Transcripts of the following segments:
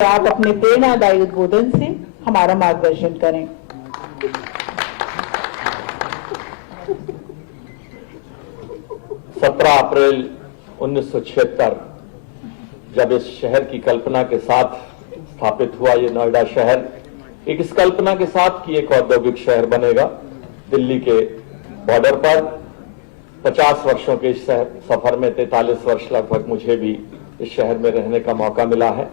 आप अपने प्रेरणादायी उद्बोधन से हमारा मार्गदर्शन करें। 17 अप्रैल 1976 जब इस शहर की कल्पना के साथ स्थापित हुआ ये नोएडा शहर, एक इस कल्पना के साथ कि एक औद्योगिक शहर बनेगा दिल्ली के बॉर्डर पर। 50 वर्षों के इस सफर में 43 वर्ष लगभग मुझे भी इस शहर में रहने का मौका मिला है।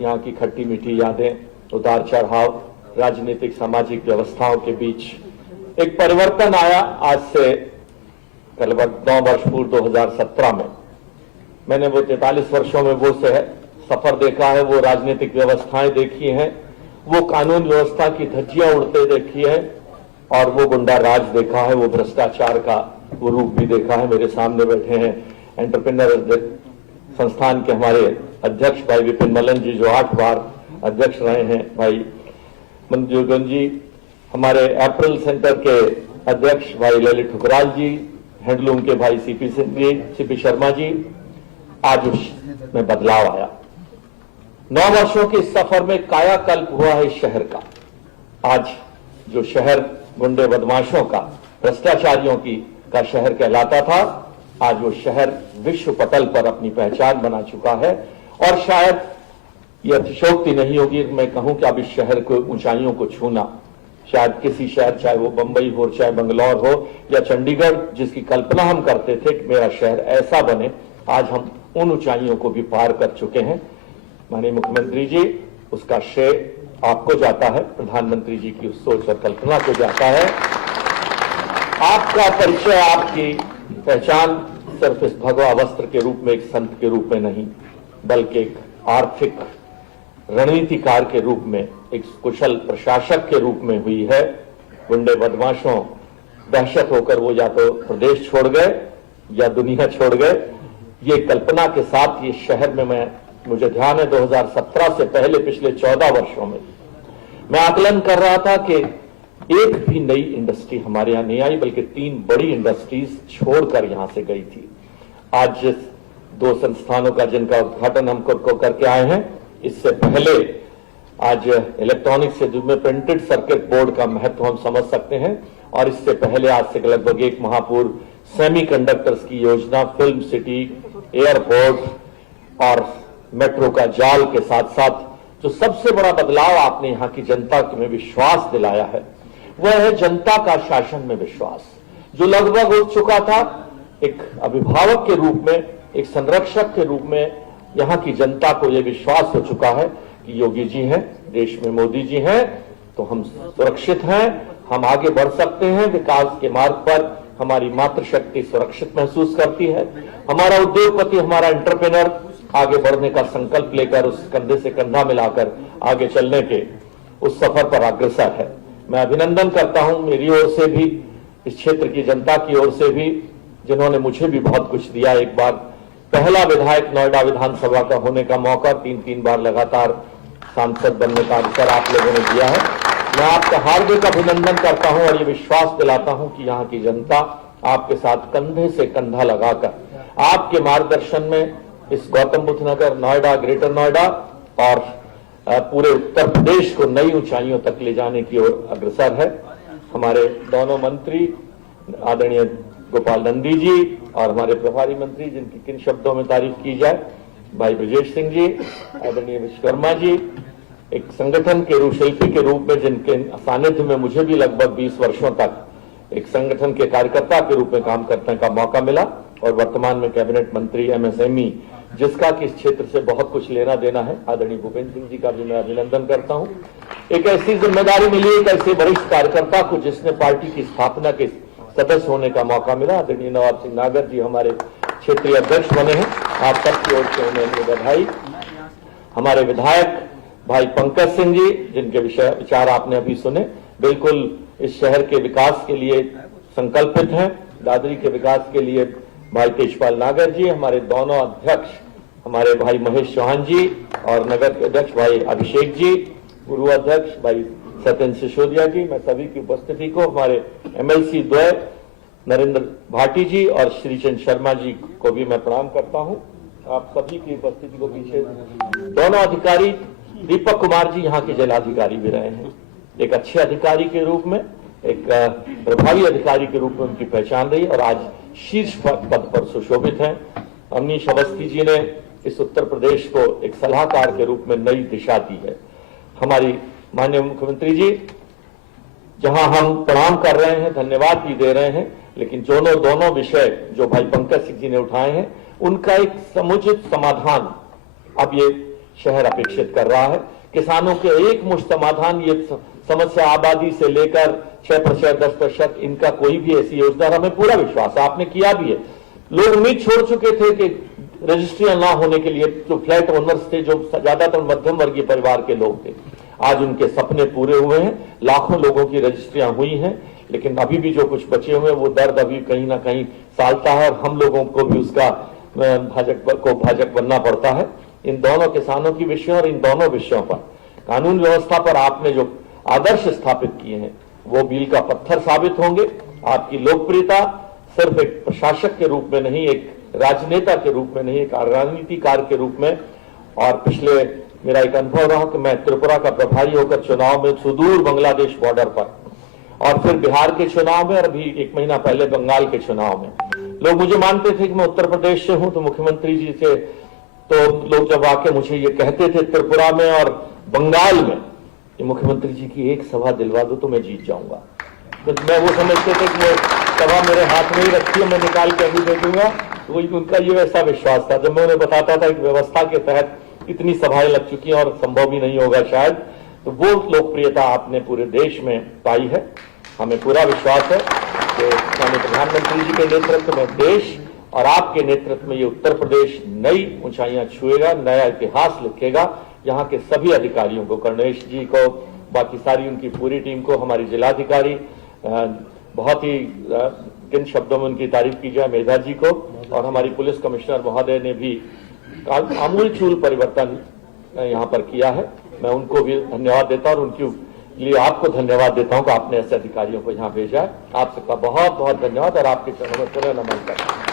यहाँ की खट्टी मीठी यादें, उतार चढ़ाव, राजनीतिक सामाजिक व्यवस्थाओं के बीच एक परिवर्तन आया। आज से लगभग 9 वर्ष पूर्व 2017 में मैंने वो 43 वर्षों में वो सफर देखा है, वो राजनीतिक व्यवस्थाएं देखी हैं, वो कानून व्यवस्था की धज्जियां उड़ते देखी है और वो गुंडा राज देखा है, वो भ्रष्टाचार का वो रूप भी देखा है। मेरे सामने बैठे हैं एंटरप्रेन्योर संस्थान के हमारे अध्यक्ष भाई विपिन मलन जी, जो 8 बार अध्यक्ष रहे हैं, भाई मंजूगन जी, हमारे अप्रैल सेंटर के अध्यक्ष भाई ललित ठुकराल जी, हैंडलूम के भाई सीपी शर्मा जी। आज उसमें बदलाव आया। 9 वर्षों के इस सफर में कायाकल्प हुआ है इस शहर का। आज जो शहर गुंडे बदमाशों का, भ्रष्टाचारियों का शहर कहलाता था, आज वो शहर विश्व पटल पर अपनी पहचान बना चुका है। और शायद ये अतिशयोक्ति नहीं होगी मैं कहूं कि अब इस शहर को ऊंचाइयों को छूना, शायद किसी शहर, चाहे वो बंबई हो, चाहे बंगलौर हो या चंडीगढ़, जिसकी कल्पना हम करते थे कि मेरा शहर ऐसा बने, आज हम उन ऊंचाइयों को भी पार कर चुके हैं। माननीय मुख्यमंत्री जी, उसका श्रेय आपको जाता है, प्रधानमंत्री जी की उस सोच और कल्पना को जाता है। आपका परिचय, आपकी पहचान सिर्फ इस भगवा वस्त्र के रूप में, एक संत के रूप में नहीं, बल्कि एक आर्थिक रणनीतिकार के रूप में, एक कुशल प्रशासक के रूप में हुई है। गुंडे बदमाशों दहशत होकर वो या तो प्रदेश छोड़ गए या दुनिया छोड़ गए। ये कल्पना के साथ ये शहर में मुझे ध्यान है 2017 से पहले पिछले 14 वर्षों में मैं आकलन कर रहा था कि एक भी नई इंडस्ट्री हमारे यहां नहीं आई, बल्कि 3 बड़ी इंडस्ट्रीज छोड़कर यहां से गई थी। आज जिस 2 संस्थानों का जिनका उद्घाटन हम करके आए हैं, इससे पहले आज इलेक्ट्रॉनिक से में प्रिंटेड सर्किट बोर्ड का महत्व हम समझ सकते हैं। और इससे पहले आज से लगभग 1 माह पूर्व सेमीकंडक्टर्स की योजना, फिल्म सिटी, एयरपोर्ट और मेट्रो का जाल के साथ साथ जो सबसे बड़ा बदलाव आपने यहां की जनता में विश्वास दिलाया है, वह है जनता का शासन में विश्वास, जो लगभग हो चुका था। एक अभिभावक के रूप में, एक संरक्षक के रूप में यहां की जनता को यह विश्वास हो चुका है कि योगी जी हैं, देश में मोदी जी हैं, तो हम सुरक्षित हैं, हम आगे बढ़ सकते हैं। विकास के मार्ग पर हमारी मातृशक्ति सुरक्षित महसूस करती है। हमारा उद्योगपति, हमारा एंटरप्रेन्योर आगे बढ़ने का संकल्प लेकर, उस कंधे से कंधा मिलाकर आगे चलने के उस सफर पर अग्रसर है। मैं अभिनंदन करता हूं मेरी ओर से भी, इस क्षेत्र की जनता की ओर से भी, जिन्होंने मुझे भी बहुत कुछ दिया। एक बार पहला विधायक नोएडा विधानसभा का होने का मौका, 3 बार लगातार सांसद बनने का अवसर आप लोगों ने दिया है। मैं आपका हार्दिक अभिनंदन करता हूं और ये विश्वास दिलाता हूं कि यहाँ की जनता आपके साथ कंधे से कंधा लगाकर आपके मार्गदर्शन में इस गौतम बुद्ध नगर, नोएडा, ग्रेटर नोएडा और पूरे उत्तर प्रदेश को नई ऊंचाइयों तक ले जाने की ओर अग्रसर है। हमारे दोनों मंत्री आदरणीय गोपाल नंदी जी और हमारे प्रभारी मंत्री, जिनकी किन शब्दों में तारीफ की जाए, भाई ब्रजेश सिंह जी, आदरणीय विश्वकर्मा जी, एक संगठन के रूप, शिल्पी के रूप में जिनके सानिध्य में मुझे भी लगभग 20 वर्षों तक एक संगठन के कार्यकर्ता के रूप में काम करने का मौका मिला, और वर्तमान में कैबिनेट मंत्री एमएसएमई, जिसका कि इस क्षेत्र से बहुत कुछ लेना देना है, आदरणीय भूपेंद्र सिंह जी का भी मैं अभिनंदन करता हूं। एक ऐसी जिम्मेदारी मिली, एक ऐसे वरिष्ठ कार्यकर्ता को जिसने पार्टी की स्थापना के सदस्य होने का मौका मिला। आदरणीय नवाब सिंह नागर जी हमारे क्षेत्रीय अध्यक्ष बने हैं, आप सबकी ओर से उन्हें बधाई। हमारे विधायक भाई पंकज सिंह जी, जिनके विचार आपने अभी सुने, बिल्कुल इस शहर के विकास के लिए संकल्पित हैं। दादरी के विकास के लिए भाई तेजपाल नागर जी, हमारे दोनों अध्यक्ष हमारे भाई महेश चौहान जी और नगर के अध्यक्ष भाई अभिषेक जी, पूर्व अध्यक्ष भाई सत्येंद्र सिसोदिया जी, मैं सभी की उपस्थिति को, हमारे एमएलसी द्वय नरेंद्र भाटी जी और श्रीचंद शर्मा जी को भी मैं प्रणाम करता हूं। आप सभी की उपस्थिति को पीछे दोनों अधिकारी दीपक कुमार जी यहाँ के जिलाधिकारी भी रहे हैं। एक अच्छे अधिकारी के रूप में, एक प्रभावी अधिकारी के रूप में उनकी पहचान रही और आज शीर्ष पद पर सुशोभित हैं। अवनीश अवस्थी जी ने इस उत्तर प्रदेश को एक सलाहकार के रूप में नई दिशा दी है। हमारी माननीय मुख्यमंत्री जी, जहां हम प्रणाम कर रहे हैं, धन्यवाद भी दे रहे हैं, लेकिन दोनों विषय जो भाई पंकज सिंह जी ने उठाए हैं, उनका एक समुचित समाधान अब ये शहर अपेक्षित कर रहा है। किसानों के एक मुश्त समाधान, ये समस्या आबादी से लेकर 6%, 10%, इनका कोई भी ऐसी योजना, हमें पूरा विश्वास है, आपने किया भी है। लोग उम्मीद छोड़ चुके थे कि रजिस्ट्रियां ना होने के लिए, जो फ्लैट ओनर्स थे, जो ज्यादातर मध्यम वर्गीय परिवार के लोग थे, आज उनके सपने पूरे हुए हैं। लाखों लोगों की रजिस्ट्रियां हुई हैं, लेकिन अभी भी जो कुछ बचे हुए हैं वो दर्द अभी कहीं ना कहीं सालता है और हम लोगों को भी उसका भाजक बनना पड़ता है। इन दोनों किसानों की विषयों और इन दोनों विषयों पर, कानून व्यवस्था पर आपने जो आदर्श स्थापित किए हैं वो मील का पत्थर साबित होंगे। आपकी लोकप्रियता सिर्फ एक प्रशासक के रूप में नहीं, एक राजनेता के रूप में नहीं, एक राजनीतिकार के रूप में। और पिछले मेरा एक अनुभव रहा कि मैं त्रिपुरा का प्रभारी होकर चुनाव में सुदूर बांग्लादेश बॉर्डर पर, और फिर बिहार के चुनाव में, और अभी 1 महीना पहले बंगाल के चुनाव में, लोग मुझे मानते थे कि मैं उत्तर प्रदेश से हूं, तो मुख्यमंत्री जी से तो लोग जब आके मुझे ये कहते थे त्रिपुरा में और बंगाल में, कि मुख्यमंत्री जी की एक सभा दिलवा दो तो मैं जीत जाऊंगा। तो मैं वो समझते थे कि वो सभा मेरे हाथ में ही रखी है, मैं निकाल के अभी दे दूंगा। तो उनका ये वैसा विश्वास था। जब मैं उन्हें बताता था कि व्यवस्था के तहत इतनी सभाएं लग चुकी हैं और संभव भी नहीं होगा शायद, तो वो लोकप्रियता आपने पूरे देश में पाई है। हमें पूरा विश्वास है कि माननीय प्रधानमंत्री जी के नेतृत्व में देश और आपके नेतृत्व में ये उत्तर प्रदेश नई ऊंचाइयां छुएगा, नया इतिहास लिखेगा। यहाँ के सभी अधिकारियों को, कर्णेश जी को, बाकी सारी उनकी पूरी टीम को, हमारी जिलाधिकारी, बहुत ही किन शब्दों में उनकी तारीफ की जाए, मेधा जी को, और हमारी पुलिस कमिश्नर महोदय ने भी आमूलचूल परिवर्तन यहाँ पर किया है। मैं उनको भी धन्यवाद देता हूँ और उनके लिए आपको धन्यवाद देता हूँ कि आपने ऐसे अधिकारियों को यहाँ भेजा है। आप सबका बहुत बहुत धन्यवाद और आपके चरणों में पुनः नमन करता हूँ।